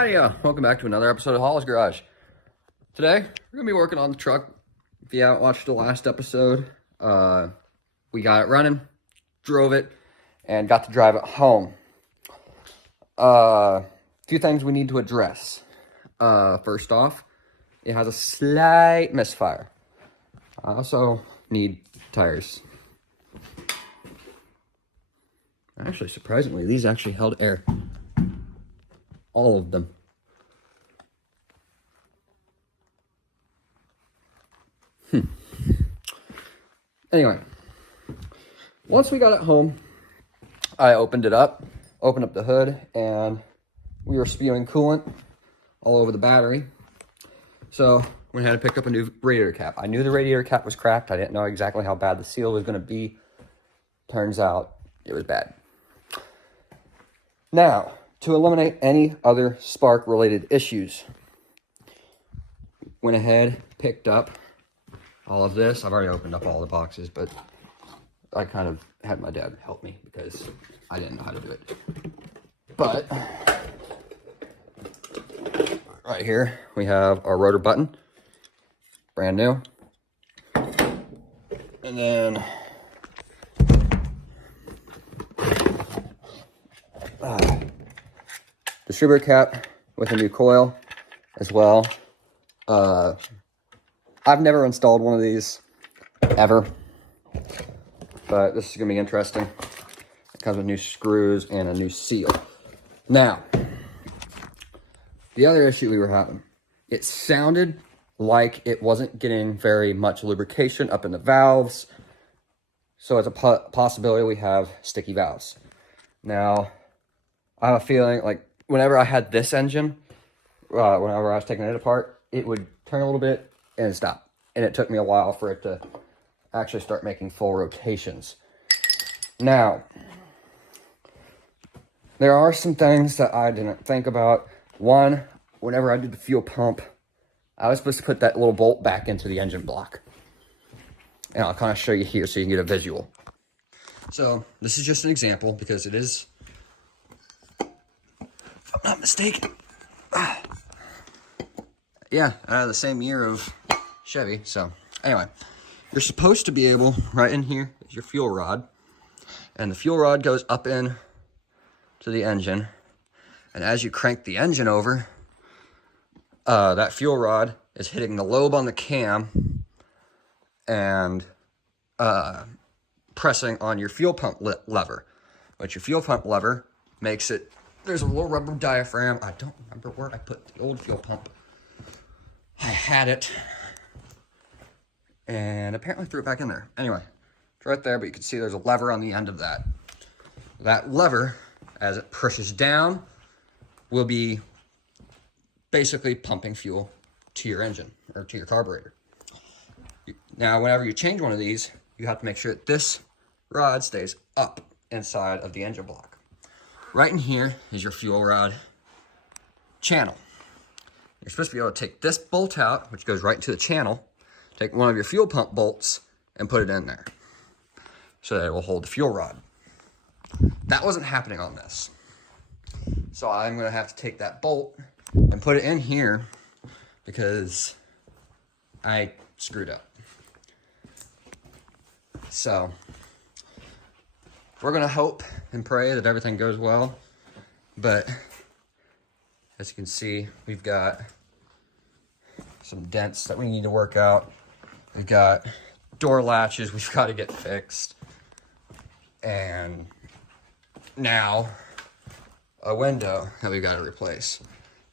Hiya! Welcome back to another episode of Hall's Garage. Today, we're going to be working on the truck. If you haven't watched the last episode, we got it running, drove it, and got to drive it home. A few things we need to address. First off, it has a slight misfire. I also need tires. Actually, surprisingly, these actually held air. All of them. Anyway, once we got it home, I opened up the hood, and we were spewing coolant all over the battery. So we had to pick up a new radiator cap. I knew the radiator cap was cracked. I didn't know exactly how bad the seal was going to be. Turns out it was bad. Now, to eliminate any other spark-related issues, went ahead, picked up all of this. I've already opened up all the boxes, but I kind of had my dad help me because I didn't know how to do it. But right here, we have our rotor button, brand new. And then distributor cap with a new coil as well. I've never installed one of these ever, but this is gonna be interesting. It comes with new screws and a new seal. Now, the other issue we were having, it sounded like it wasn't getting very much lubrication up in the valves, so it's a possibility we have sticky valves. Now, I have a feeling like whenever I had this engine, whenever I was taking it apart, it would turn a little bit and stop. And it took me a while for it to actually start making full rotations. Now, there are some things that I didn't think about. One, whenever I did the fuel pump, I was supposed to put that little bolt back into the engine block. And I'll kind of show you here so you can get a visual. So, this is just an example because it is, if I'm not mistaken, yeah, the same year of Chevy. So anyway, you're supposed to be able, right in here is your fuel rod, and the fuel rod goes up in to the engine, and as you crank the engine over, that fuel rod is hitting the lobe on the cam and pressing on your fuel pump lever, but your fuel pump lever makes it, there's a little rubber diaphragm. I don't remember where I put the old fuel pump. I had it and apparently threw it back in there. Anyway, it's right there, but you can see there's a lever on the end of that. That lever, as it pushes down, will be basically pumping fuel to your engine or to your carburetor. Now, whenever you change one of these, you have to make sure that this rod stays up inside of the engine block. Right in here is your fuel rod channel. You're supposed to be able to take this bolt out, which goes right into the channel, take one of your fuel pump bolts, and put it in there so that it will hold the fuel rod. That wasn't happening on this. So I'm going to have to take that bolt and put it in here because I screwed up. So we're going to hope and pray that everything goes well, but as you can see, we've got some dents that we need to work out. We've got door latches we've got to get fixed. And now a window that we've got to replace.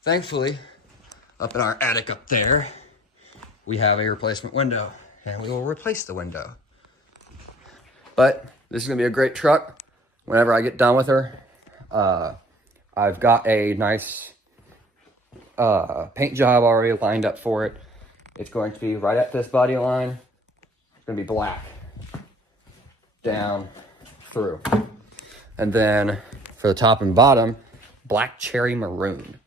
Thankfully, up in our attic up there, we have a replacement window, and we will replace the window. But this is going to be a great truck whenever I get done with her. I've got a nice paint job already lined up for it. It's going to be right at this body line. It's going to be black down through. And then for the top and bottom, black cherry maroon.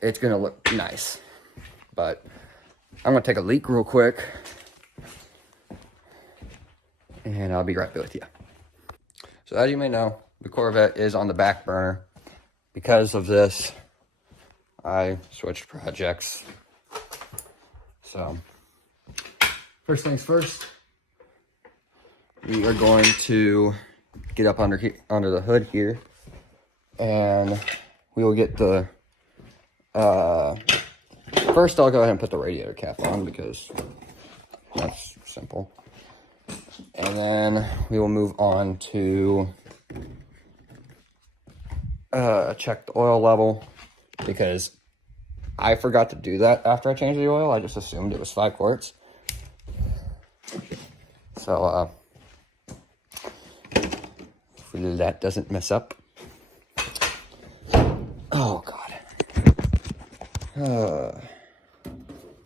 It's going to look nice. But I'm going to take a leak real quick, and I'll be right back with you. So as you may know, the Corvette is on the back burner because of this I switched projects. So, first things first, we are going to get up under the hood here, and we will get the, first I'll go ahead and put the radiator cap on because that's simple. And then we will move on to check the oil level, because I forgot to do that after I changed the oil. I just assumed it was 5 quarts. So, hopefully that doesn't mess up. Oh, God.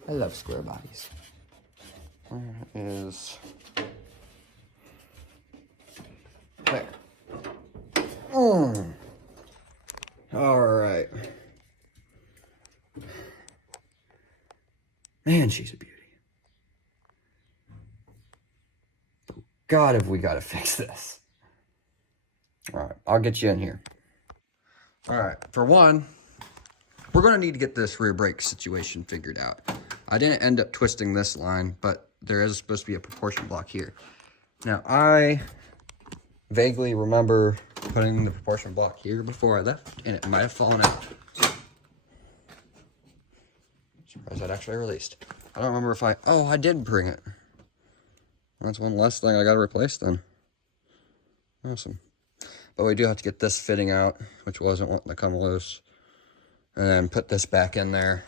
I love square bodies. Where is... There. All right. Man, she's a beauty. God, have we got to fix this. All right, I'll get you in here. All right, for one, we're going to need to get this rear brake situation figured out. I didn't end up twisting this line, but there is supposed to be a proportion block here. Now, I vaguely remember putting the proportion block here before I left, and it might have fallen out. Surprised that actually released. I don't remember if I did bring it. That's one less thing I got to replace then. Awesome. But we do have to get this fitting out, which wasn't wanting to come loose. And then put this back in there.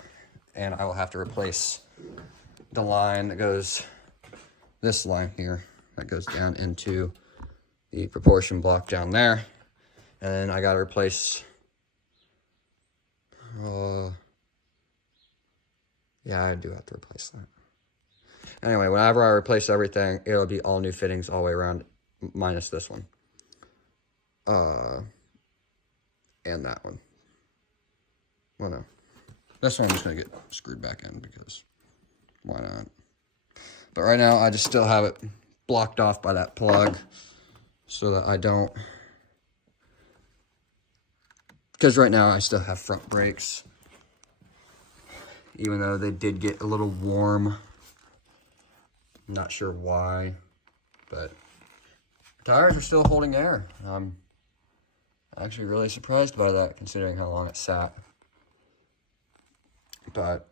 And I will have to replace the line that goes, this line here, that goes down into the proportion block down there. And then I got to replace, yeah, I do have to replace that. Anyway, whenever I replace everything, it'll be all new fittings all the way around, minus this one. And that one. Well, no. This one I'm just going to get screwed back in because why not? But right now, I just still have it blocked off by that plug so that I don't... Because right now, I still have front brakes. Even though they did get a little warm. I'm not sure why, but tires are still holding air. I'm actually really surprised by that, considering how long it sat. But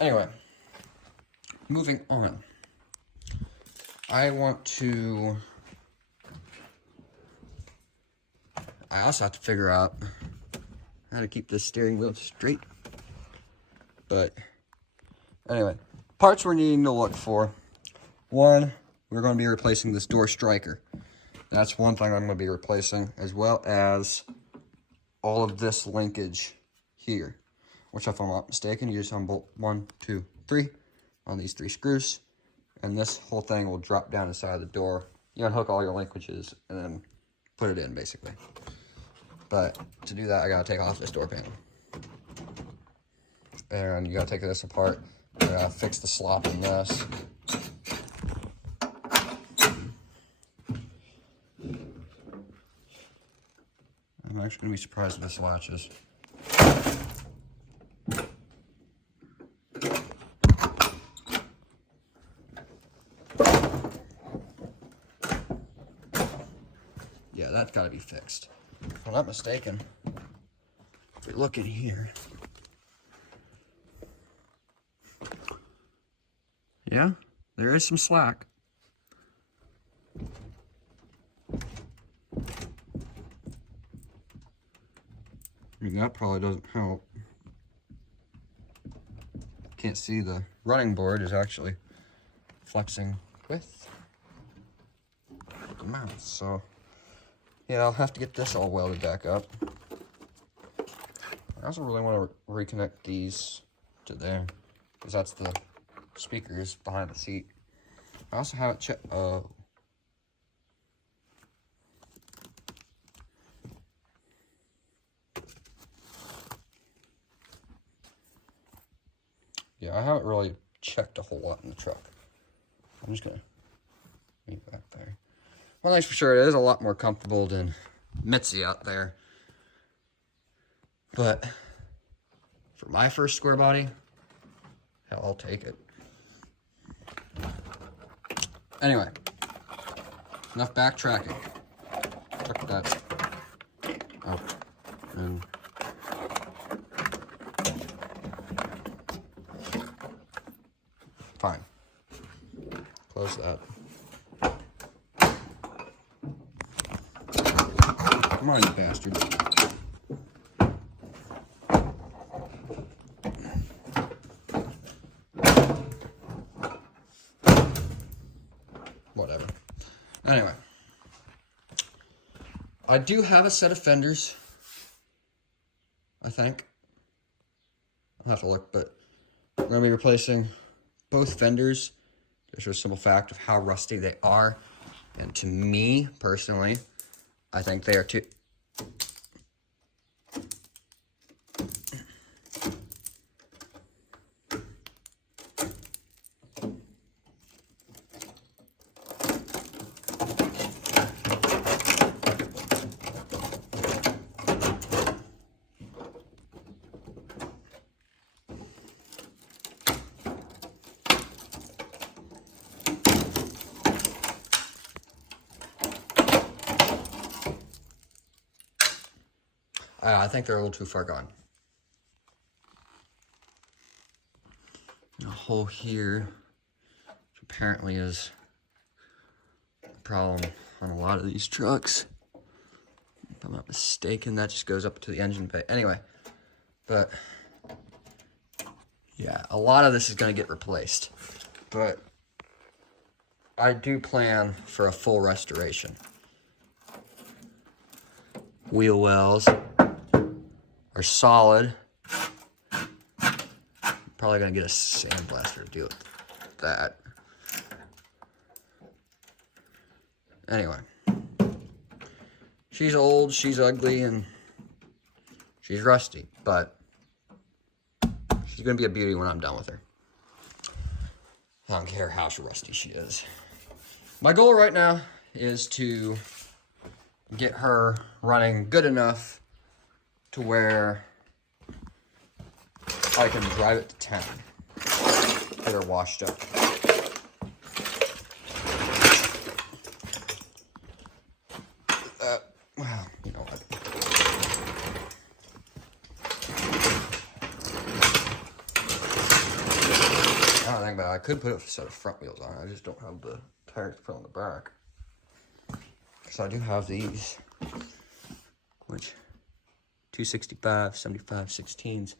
anyway, moving on. I also have to figure out how to keep this steering wheel straight. But anyway, parts we're needing to look for. One, we're going to be replacing this door striker. That's one thing I'm going to be replacing, as well as all of this linkage here, which, if I'm not mistaken, you just unbolt 1, 2, 3 on these 3 screws, and this whole thing will drop down inside the door. You unhook all your linkages and then put it in, basically. But to do that, I got to take off this door panel. And you got to take this apart. You got to fix the slop in this. I'm actually going to be surprised if this latches. Yeah, that's got to be fixed. If I'm not mistaken, if we look in here, yeah, there is some slack. And that probably doesn't help. Can't see the running board is actually flexing with the mouse. So, yeah, I'll have to get this all welded back up. I also really want to reconnect these to there, because that's the speakers behind the seat. I also haven't checked. Yeah, I haven't really checked a whole lot in the truck. I'm just gonna leave that there. One thing's for sure, it is a lot more comfortable than Mitzi out there. But for my first square body, hell, I'll take it. Anyway, enough backtracking. Check that out. And fine. Close that. Come on, you bastards. Whatever. Anyway. I do have a set of fenders, I think. I'll have to look, but we're going to be replacing both fenders. Just a simple fact of how rusty they are. And to me, personally, I think they are too... I think they're a little too far gone. A hole here, which apparently is a problem on a lot of these trucks. If I'm not mistaken, that just goes up to the engine bay. Anyway, but yeah, a lot of this is going to get replaced. But I do plan for a full restoration. Wheel wells are solid. Probably gonna get a sandblaster to deal with that. Anyway, she's old, she's ugly, and she's rusty, but she's gonna be a beauty when I'm done with her. I don't care how rusty she is. My goal right now is to get her running good enough to where I can drive it to 10. Get her washed up. Well, you know what? I don't think about it. I could put a set of front wheels on. I just don't have the tires to put on the back. So I do have these, which 265, 75, 16s.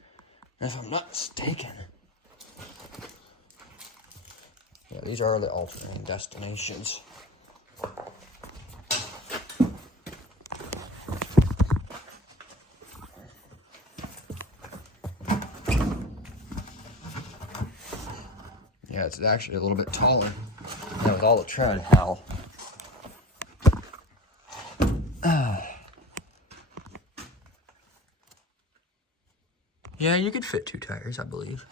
And if I'm not mistaken, yeah, these are the alternating destinations. Yeah, it's actually a little bit taller. And with all the tread, hell. Yeah, you could fit 2 tires, I believe.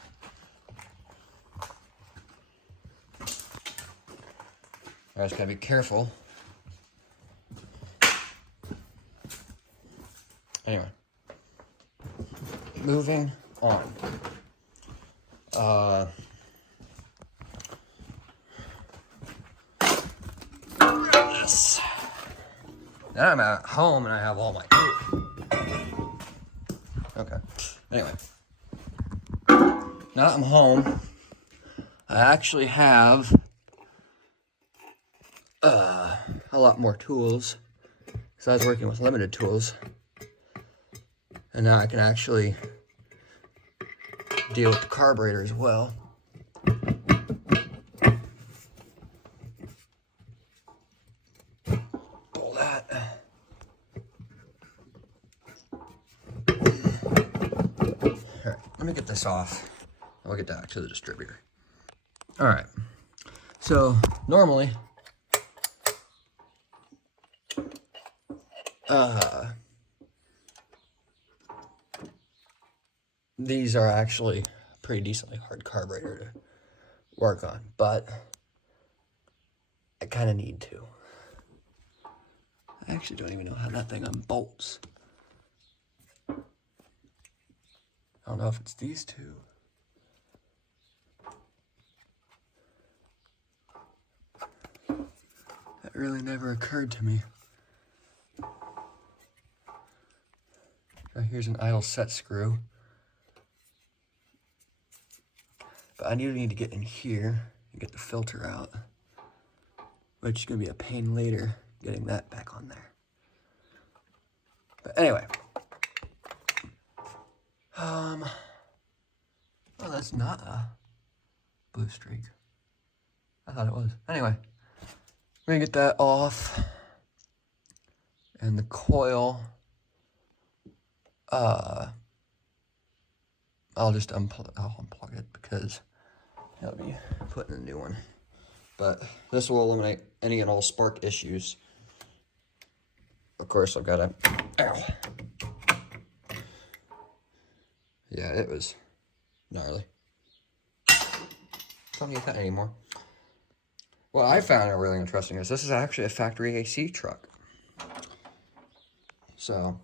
I just gotta be careful. Anyway, moving on. Yes. Now I'm at home and I have all my food. Okay. Anyway, now that I'm home, I actually have a lot more tools, because I was working with limited tools, and now I can actually deal with the carburetor as well. Pull that. Alright, let me get this off. I'll get back to the distributor. Alright, so normally these are actually a pretty decently hard carburetor to work on, but I kind of need to. I actually don't even know how that thing unbolts. I don't know if it's these two. That really never occurred to me. Here's an idle set screw. But I need to get in here and get the filter out, which is going to be a pain later getting that back on there. But anyway. Oh, that's not a blue streak. I thought it was. Anyway, we're going to get that off. And the coil, I'll just unplug it because I'll be putting a new one. But this will eliminate any and all spark issues. Of course, I've got a, ow. Yeah, it was gnarly. Don't need that anymore. What I found really interesting is this is actually a factory AC truck. So,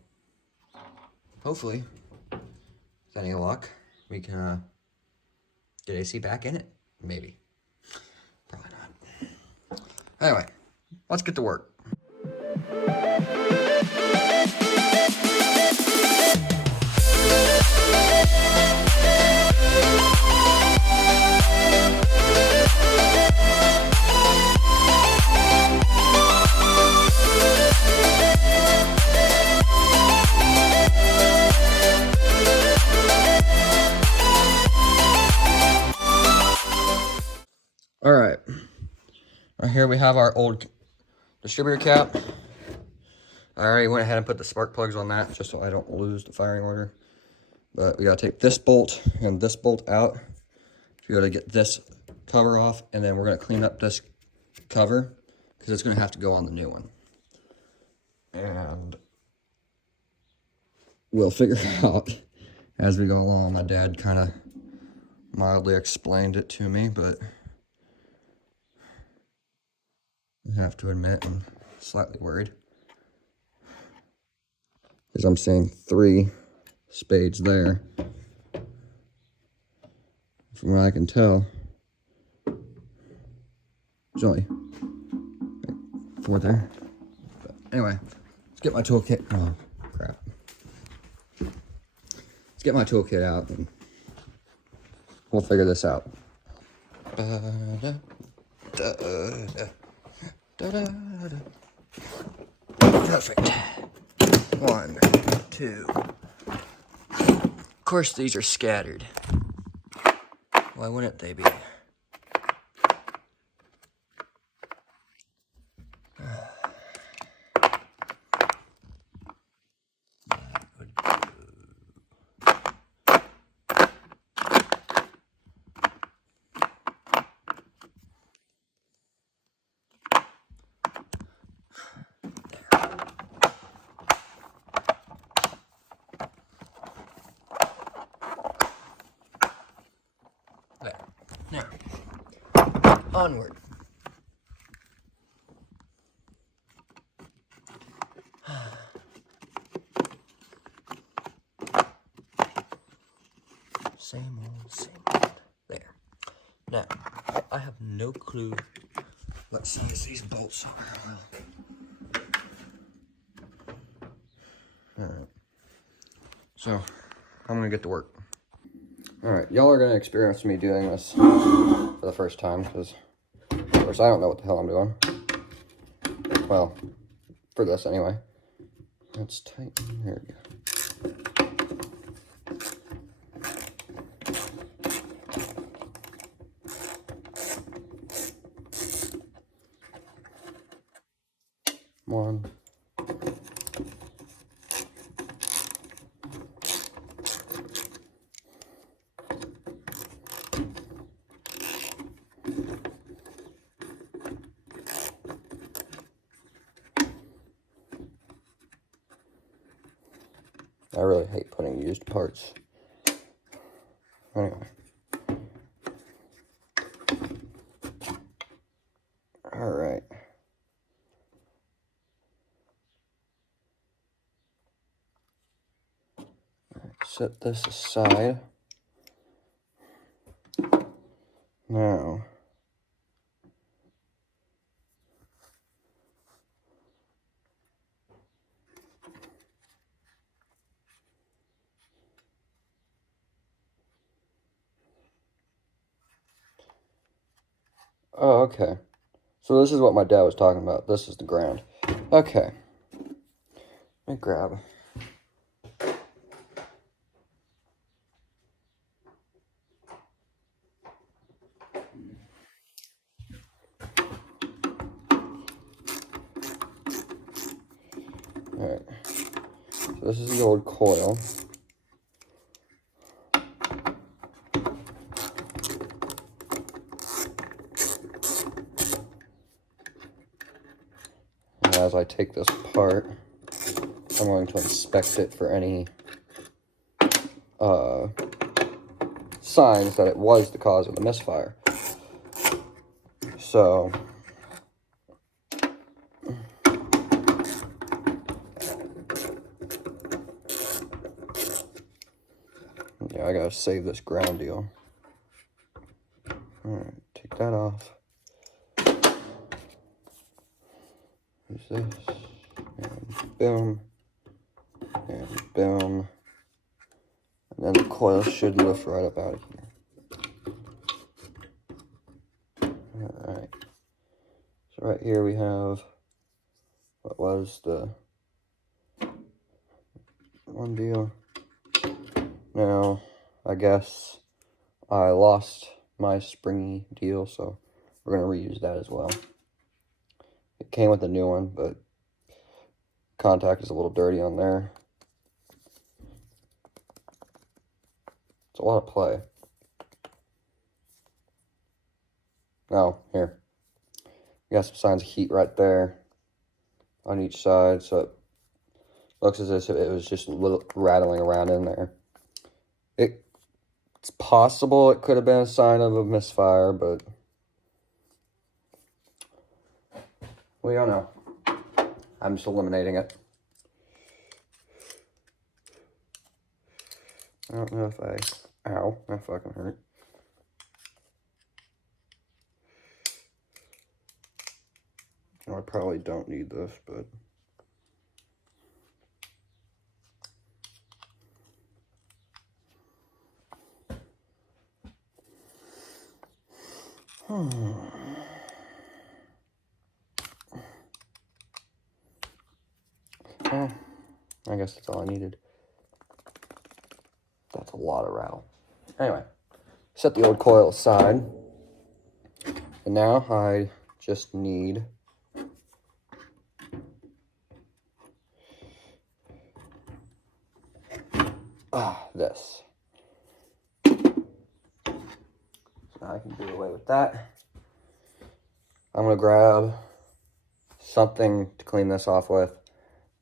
hopefully, with any luck, we can get AC back in it. Maybe. Probably not. Anyway, let's get to work. All right, here we have our old distributor cap. I already went ahead and put the spark plugs on that just so I don't lose the firing order. But we gotta take this bolt and this bolt out. We gotta get this cover off, and then we're gonna clean up this cover because it's gonna have to go on the new one. And we'll figure out as we go along. My dad kind of mildly explained it to me, but I have to admit I'm slightly worried because I'm seeing 3 spades there. From what I can tell, there's only 4 there. But anyway, let's get my toolkit. Oh, crap. Let's get my toolkit out and we'll figure this out. Perfect. 1, 2. Of course, these are scattered. Why wouldn't they be? There. Now, onward. Same old. There. Now, I have no clue what size these bolts are. Alright. So, I'm gonna get to work. Alright, y'all are gonna experience me doing this for the first time, because, of course, I don't know what the hell I'm doing. Well, for this anyway. Let's tighten. There we go. One. I really hate putting used parts. Anyway. Alright. set this aside. Now, oh, okay. So this is what my dad was talking about. This is the ground. Okay. Let me grab. Alright. So this is the old coil. And as I take this apart, I'm going to inspect it for any signs that it was the cause of the misfire. So, yeah, I gotta save this ground deal. Alright, take that off. Use this, and boom, and boom. And then the coil should lift right up out of here. Alright. So right here we have what was the one deal. Now, I guess I lost my springy deal, so we're going to reuse that as well. It came with a new one, but contact is a little dirty on there. It's a lot of play. Oh, here. We got some signs of heat right there on each side, so it looks as if it was just a little rattling around in there. It's possible it could have been a sign of a misfire, but we don't know. I'm just eliminating it. I don't know if ow, that fucking hurt. Oh, I probably don't need this, but well, I guess that's all I needed. That's a lot of rattle. Anyway, set the old coil aside. And now I just need this. So now I can do away with that. I'm going to grab something to clean this off with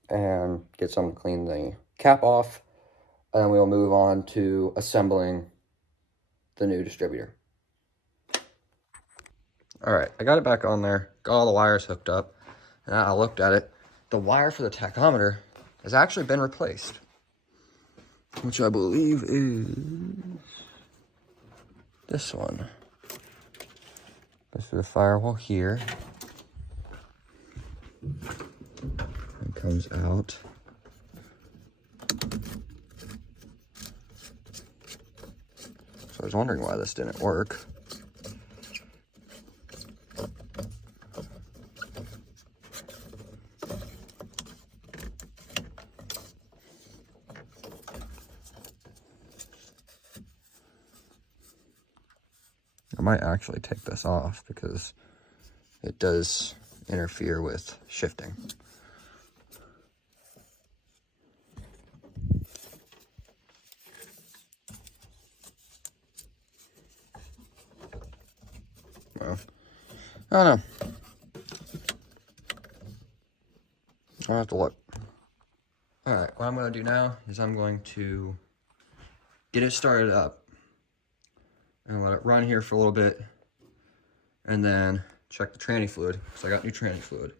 and get something to clean the cap off. And then we'll move on to assembling the new distributor. Alright, I got it back on there, got all the wires hooked up, and I looked at it. The wire for the tachometer has actually been replaced, which I believe is this one. This is the firewall here. It comes out. So I was wondering why this didn't work. I might actually take this off because it does interfere with shifting. Well, I don't know. I'll have to look. Alright, what I'm going to do now is I'm going to get it started up and let it run here for a little bit, and then check the tranny fluid, because I got new tranny fluid.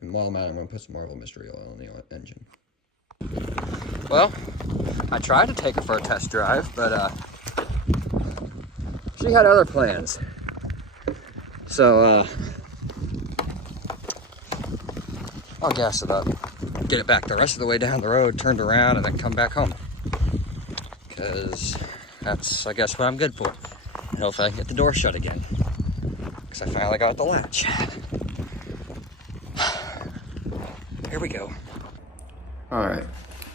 And while I'm at it, I'm going to put some Marvel Mystery Oil in the engine. Well, I tried to take her for a test drive, but she had other plans. So I'll gas it up, get it back the rest of the way down the road, turned around, and then come back home. Because that's, I guess, what I'm good for. And hopefully I can get the door shut again. Because I finally got the latch. Here we go. Alright,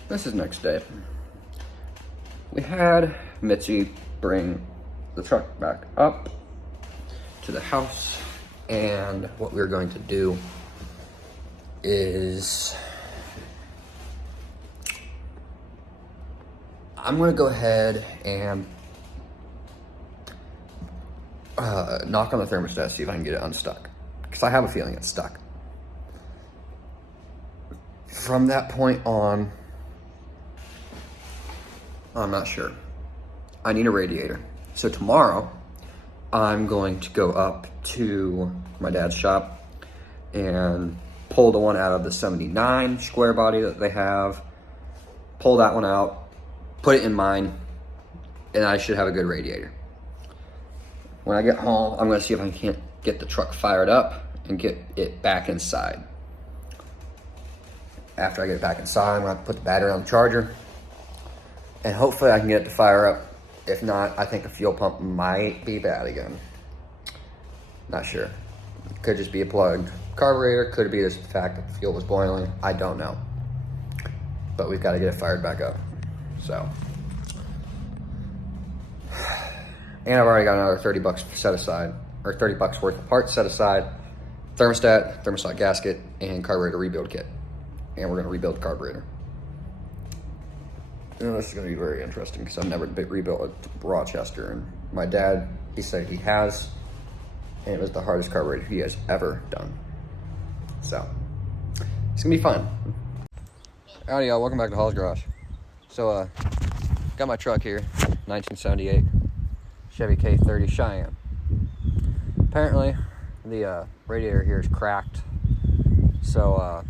this is next day. We had Mitzi bring the truck back up to the house, and what we're going to do is I'm going to go ahead and knock on the thermostat, see if I can get it unstuck, because I have a feeling it's stuck. From that point on, I'm not sure. I need a radiator. So tomorrow, I'm going to go up to my dad's shop and pull the one out of the 79 square body that they have, pull that one out, put it in mine, and I should have a good radiator. When I get home, I'm gonna see if I can't get the truck fired up and get it back inside. After I get it back inside, I'm gonna put the battery on the charger, and hopefully I can get it to fire up. If not, I think the fuel pump might be bad again. Not sure. Could just be a plugged carburetor, could be just the fact that the fuel was boiling. I don't know. But we've got to get it fired back up. So. And I've already got another 30 bucks set aside, or 30 bucks worth of parts set aside. Thermostat gasket, and carburetor rebuild kit. And we're gonna rebuild the carburetor. You know, this is gonna be very interesting because I've never rebuilt a Rochester, and my dad, he said he has, and it was the hardest carburetor he has ever done. So, it's gonna be fun. Howdy y'all, welcome back to Hall's Garage. So, got my truck here, 1978 Chevy K30 Cheyenne. Apparently, the radiator here is cracked, so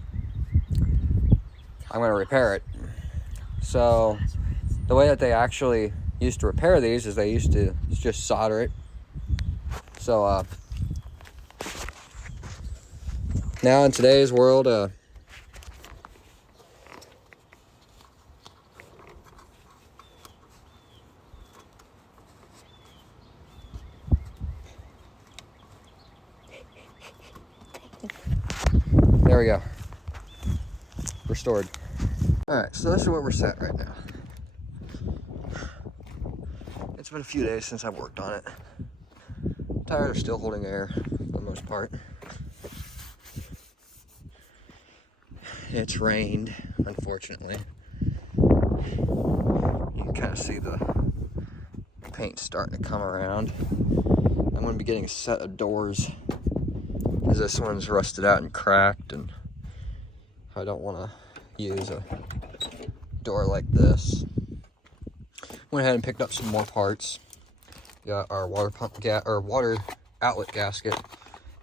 I'm gonna repair it. So, the way that they actually used to repair these is they used to just solder it. So, now in today's world, there we go. Restored. Alright, so this is where we're set right now. It's been a few days since I've worked on it. Tires are still holding air for the most part. It's rained, unfortunately. You can kind of see the paint starting to come around. I'm going to be getting a set of doors because this one's rusted out and cracked, and I don't want to use a door like this. Went ahead and picked up some more parts. Got our water pump or water outlet gasket,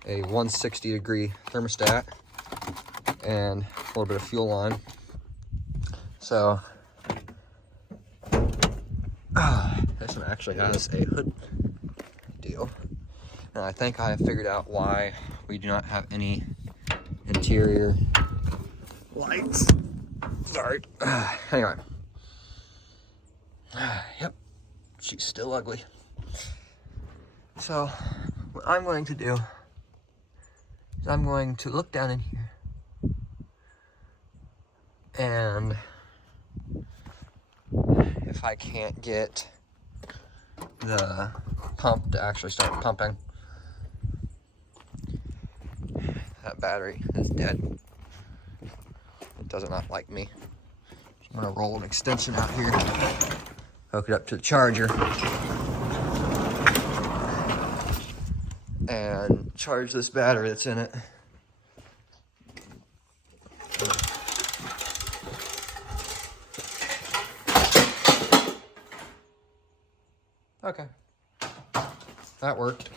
a 160-degree thermostat, and a little bit of fuel line. So this one actually has a hood deal, and I think I have figured out why we do not have any interior lights. Sorry. Anyway. Yep. She's still ugly. So, what I'm going to do is I'm going to look down in here and if I can't get the pump to actually start pumping, that battery is dead. It does not like me. I'm gonna roll an extension out here, hook it up to the charger, and charge this battery that's in it. Okay, that worked.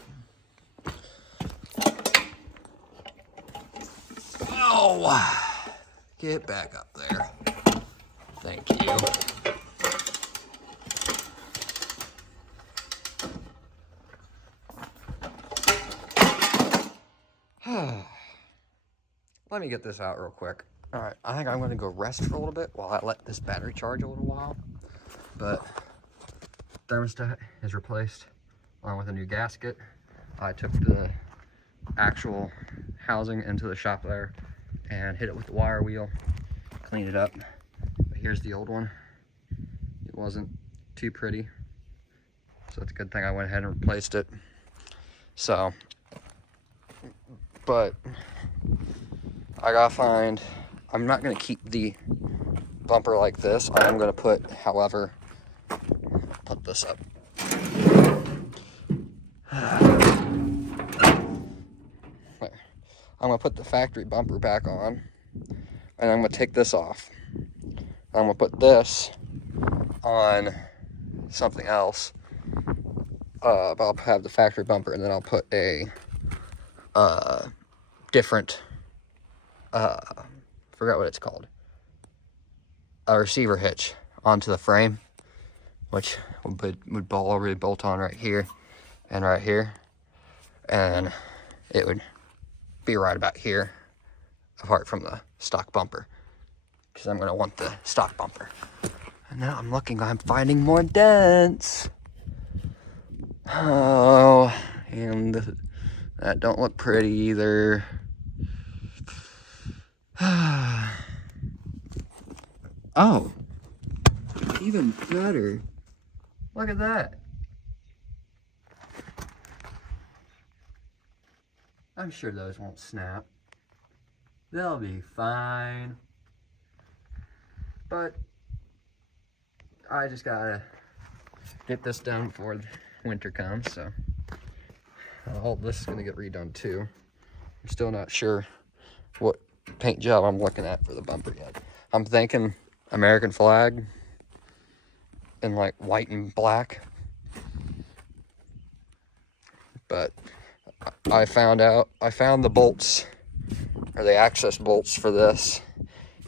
Oh, get back up there. Thank you. let me get this out real quick. All right, I think I'm gonna go rest for a little bit while I let this battery charge a little while. But thermostat is replaced along with a new gasket. I took the actual housing into the shop there and hit it with the wire wheel, cleaned it up. But here's the old one. It wasn't too pretty, so it's a good thing I went ahead and replaced it. So, but I gotta find, I'm not gonna keep the bumper like this. I am gonna put, however, put this up. I'm gonna put the factory bumper back on, and I'm gonna take this off. I'm gonna put this on something else. I'll have the factory bumper, and then I'll put a different, forgot what it's called, a receiver hitch onto the frame, which would already bolt on right here and right here, and it would be right about here, apart from the stock bumper, because I'm going to want the stock bumper. And now I'm finding more dents. Oh, and that don't look pretty either. Oh, even better. Look at that. I'm sure those won't snap. They'll be fine. But I just gotta get this done before winter comes, so all this is gonna get redone too. I'm still not sure what paint job I'm looking at for the bumper yet. I'm thinking American flag in like white and black. But I found the bolts, or the access bolts for this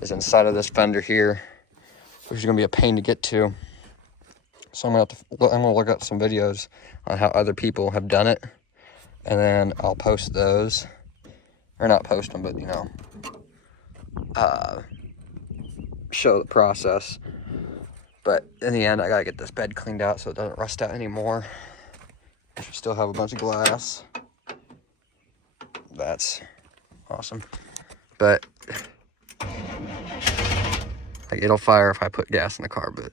is inside of this fender here, which is gonna be a pain to get to. So I'm gonna look up some videos on how other people have done it, and then I'll post those, or not post them, but you know, show the process. But in the end, I gotta get this bed cleaned out so it doesn't rust out anymore. I still have a bunch of glass. That's awesome. But like, it'll fire if I put gas in the car, but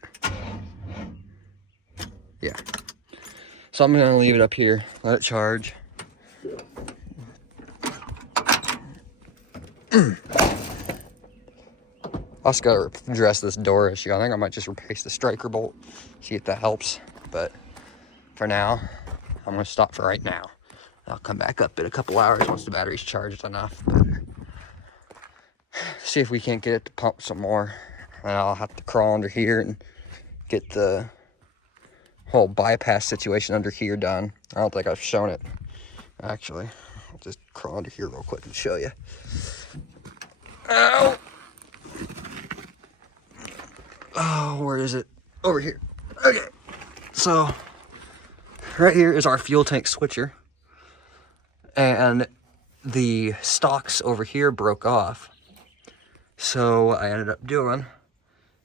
yeah. So I'm gonna leave it up here, let it charge. I also gotta address this door issue. I think I might just replace the striker bolt, see if that helps. But for now, I'm gonna stop for right now. I'll come back up in a couple hours once the battery's charged enough. But see if we can't get it to pump some more. And I'll have to crawl under here and get the whole bypass situation under here done. I don't think I've shown it, actually. I'll just crawl under here real quick and show you. Ow! Oh, where is it? Over here. Okay. So, right here is our fuel tank switcher. And the stalks over here broke off. So, what I ended up doing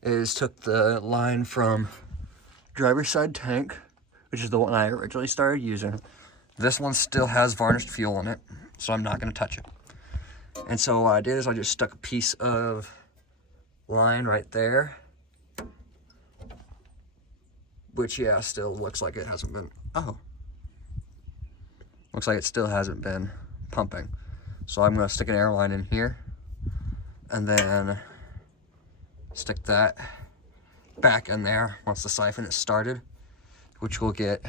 is took the line from driver's side tank, which is the one I originally started using. This one still has varnished fuel in it, so I'm not going to touch it. And so what I did is I just stuck a piece of line right there, which, yeah, still looks like it hasn't been, looks like it still hasn't been pumping. So I'm going to stick an air line in here, and then stick that back in there once the siphon is started, which will get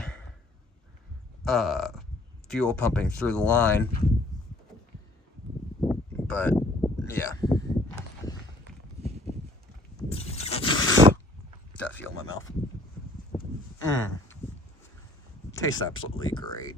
fuel pumping through the line. But yeah, got fuel in my mouth. Tastes absolutely great.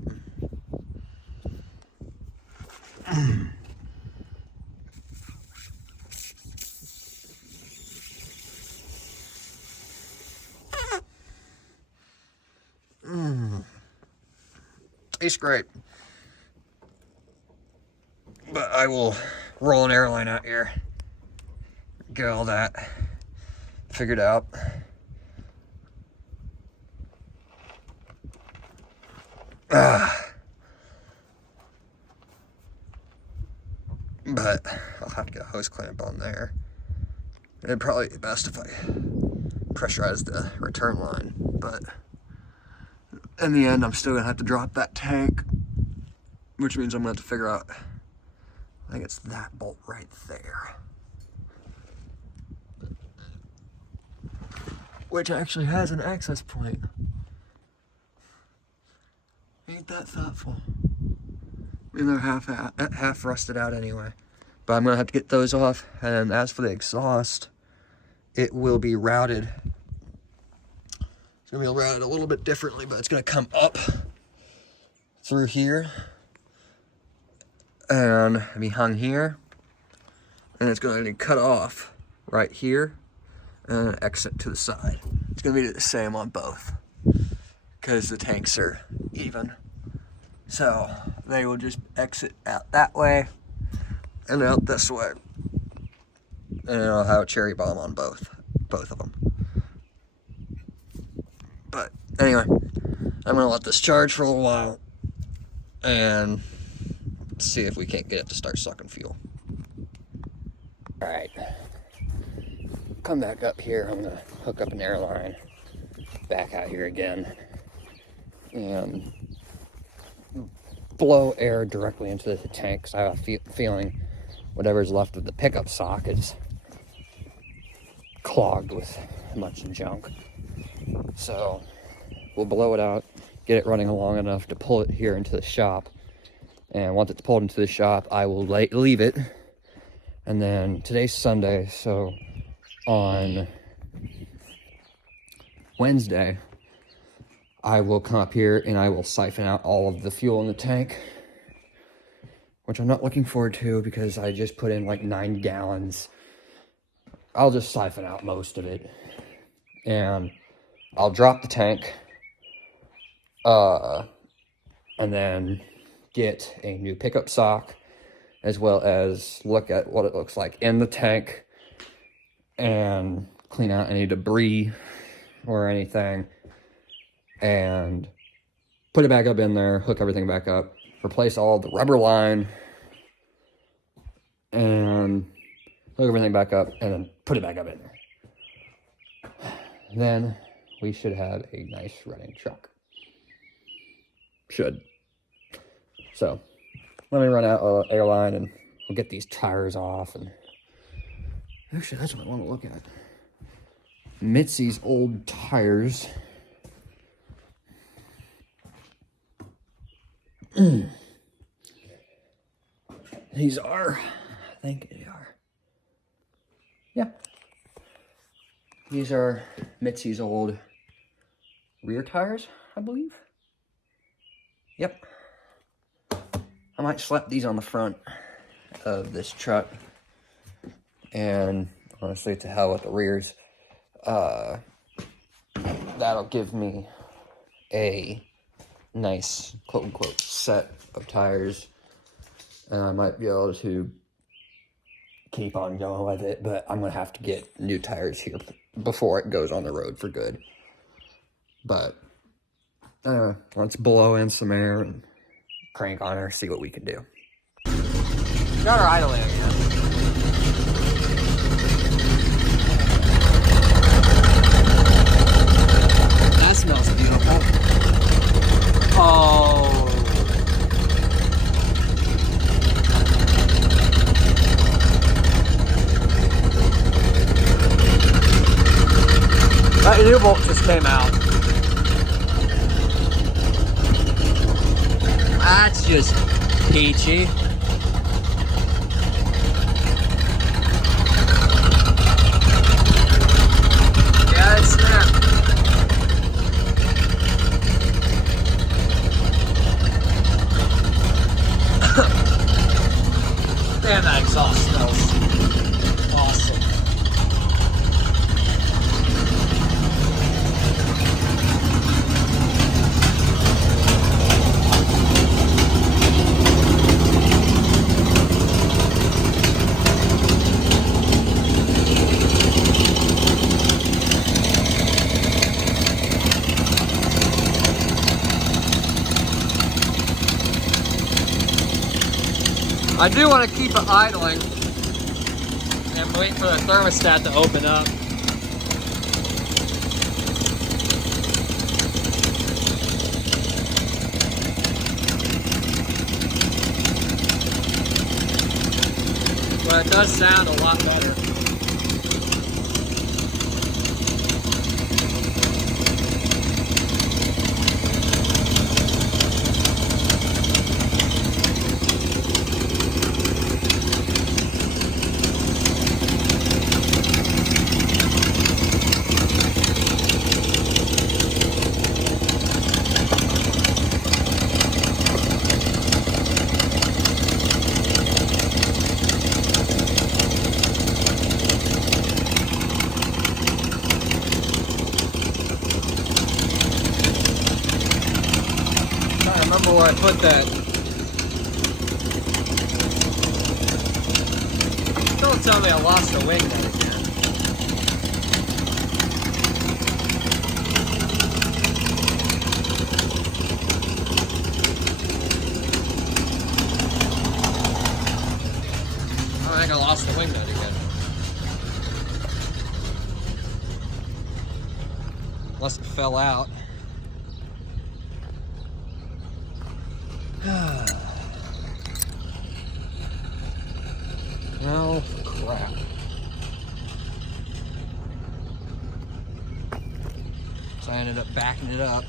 Tastes great. But I will roll an airline out here. Get all that figured out. But I'll have to get a hose clamp on there. It'd probably be best if I pressurize the return line, but in the end, I'm still gonna have to drop that tank, which means I'm gonna have to figure out, I think it's that bolt right there, which actually has an access point. Ain't that thoughtful? I mean, they're half rusted out anyway. But I'm gonna have to get those off. And as for the exhaust, it will be routed. It's gonna be routed a little bit differently, but it's gonna come up through here and be hung here. And it's gonna be cut off right here and an exit to the side. It's gonna be the same on both because the tanks are even. So they will just exit out that way and out this way. And I'll have a cherry bomb on both of them. But anyway, I'm gonna let this charge for a little while and see if we can't get it to start sucking fuel. All right, come back up here. I'm gonna hook up an airline back out here again and blow air directly into the tank, because I have a feeling whatever's left of the pickup sock is clogged with a bunch of junk. So we'll blow it out, get it running long enough to pull it here into the shop. And once it's pulled into the shop, I will leave it. And then today's Sunday, so on Wednesday, I will come up here and I will siphon out all of the fuel in the tank, which I'm not looking forward to because I just put in like 9 gallons. I'll just siphon out most of it and I'll drop the tank and then get a new pickup sock, as well as look at what it looks like in the tank and clean out any debris or anything, and put it back up in there, hook everything back up, replace all the rubber line, and hook everything back up, and then put it back up in there. Then we should have a nice running truck. Should. So, let me run out an airline and we'll get these tires off. And actually, that's what I want to look at. Mitzi's old tires. These are, I think they are. Yeah. These are Mitzi's old rear tires, I believe. Yep. I might slap these on the front of this truck. And honestly, to hell with the rears. That'll give me a nice quote-unquote set of tires. And I might be able to keep on going with it, but I'm going to have to get new tires here before it goes on the road for good. But let's blow in some air and crank on her, see what we can do. Got her idling again. That smells beautiful. Oh. That new bolt just came out. That's just peachy. Yeah, it snapped. Man, that exhaust smells awesome. I do want to keep it idling and wait for the thermostat to open up. But it does sound a lot better. I remember where I put that. Don't tell me I lost the wing nut again. I think I lost the wing nut again. Unless it fell out. Oh, crap. So I ended up backing it up.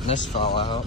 And this fell out.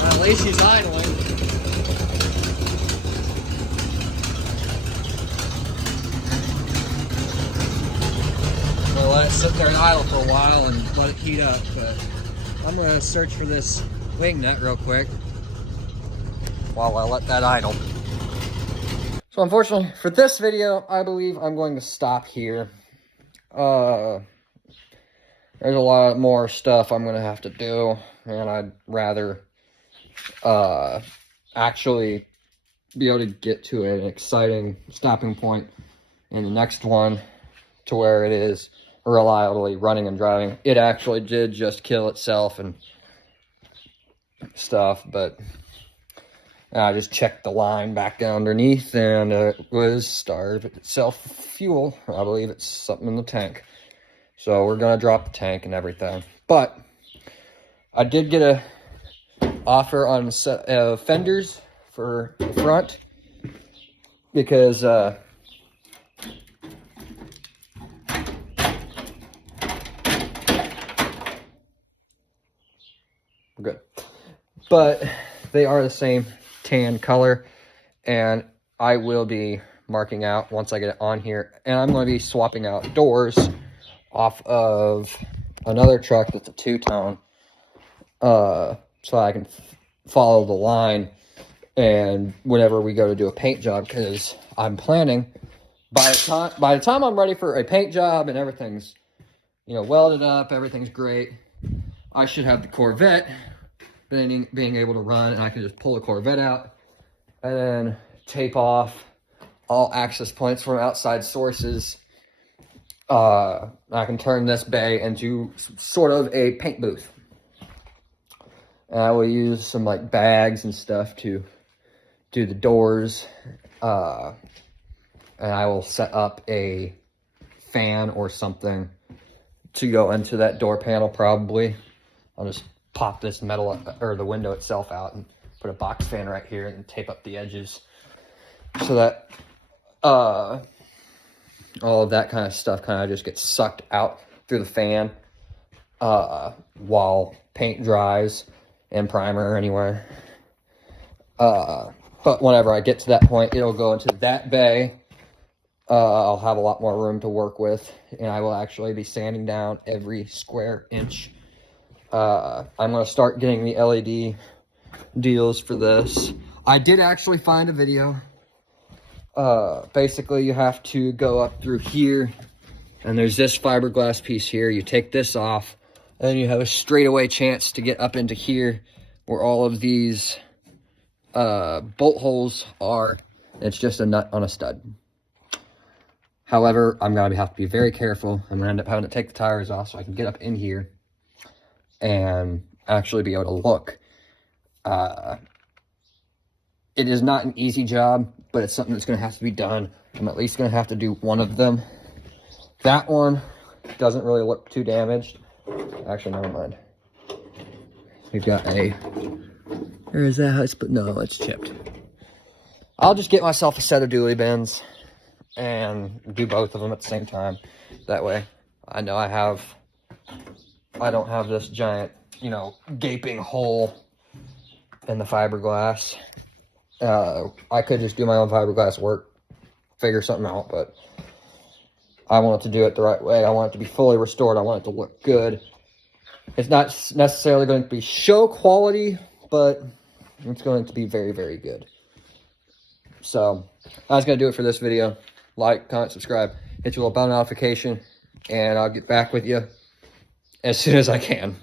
At least she's idling. I'm gonna let it sit there and idle for a while and let it heat up, but I'm gonna search for this wing nut real quick while I let that idle. So unfortunately for this video, I believe I'm going to stop here. There's a lot more stuff I'm gonna have to do, and I'd rather actually be able to get to an exciting stopping point in the next one to where it is reliably running and driving. It actually did just kill itself and stuff, but I just checked the line back down underneath and it was starved itself fuel. I believe it's something in the tank. So we're gonna drop the tank and everything. But I did get a offer on fenders for the front because we're good, but they are the same tan color, and I will be marking out once I get it on here, and I'm going to be swapping out doors off of another truck that's a two-tone, so I can follow the line and whenever we go to do a paint job, because I'm planning by the time I'm ready for a paint job and everything's, you know, welded up, everything's great, I should have the Corvette being able to run, and I can just pull the Corvette out and then tape off all access points from outside sources. I can turn this bay into sort of a paint booth. And I will use some like bags and stuff to do the doors. And I will set up a fan or something to go into that door panel probably. I'll just pop this metal or the window itself out and put a box fan right here and tape up the edges. so that all of that kind of stuff kind of just gets sucked out through the fan while paint dries and primer anywhere. But whenever I get to that point, it'll go into that bay. I'll have a lot more room to work with, and I will actually be sanding down every square inch. I'm going to start getting the LED deals for this. I did actually find a video. Basically, you have to go up through here, and there's this fiberglass piece here. You take this off, and then you have a straightaway chance to get up into here where all of these bolt holes are. It's just a nut on a stud. However, I'm going to have to be very careful. I'm going to end up having to take the tires off so I can get up in here and actually be able to look. It is not an easy job, but it's something that's going to have to be done. I'm at least going to have to do one of them. That one doesn't really look too damaged. Actually, never mind. We've got a... Or is that how it's put? No, it's chipped. I'll just get myself a set of dually bins and do both of them at the same time. That way, I know I don't have this giant, you know, gaping hole in the fiberglass. I could just do my own fiberglass work, figure something out, but I want to do it the right way. I want it to be fully restored. I want it to look good. It's not necessarily going to be show quality, but it's going to be very, very good. So, that's going to do it for this video. Like, comment, subscribe, hit your little bell notification, and I'll get back with you as soon as I can.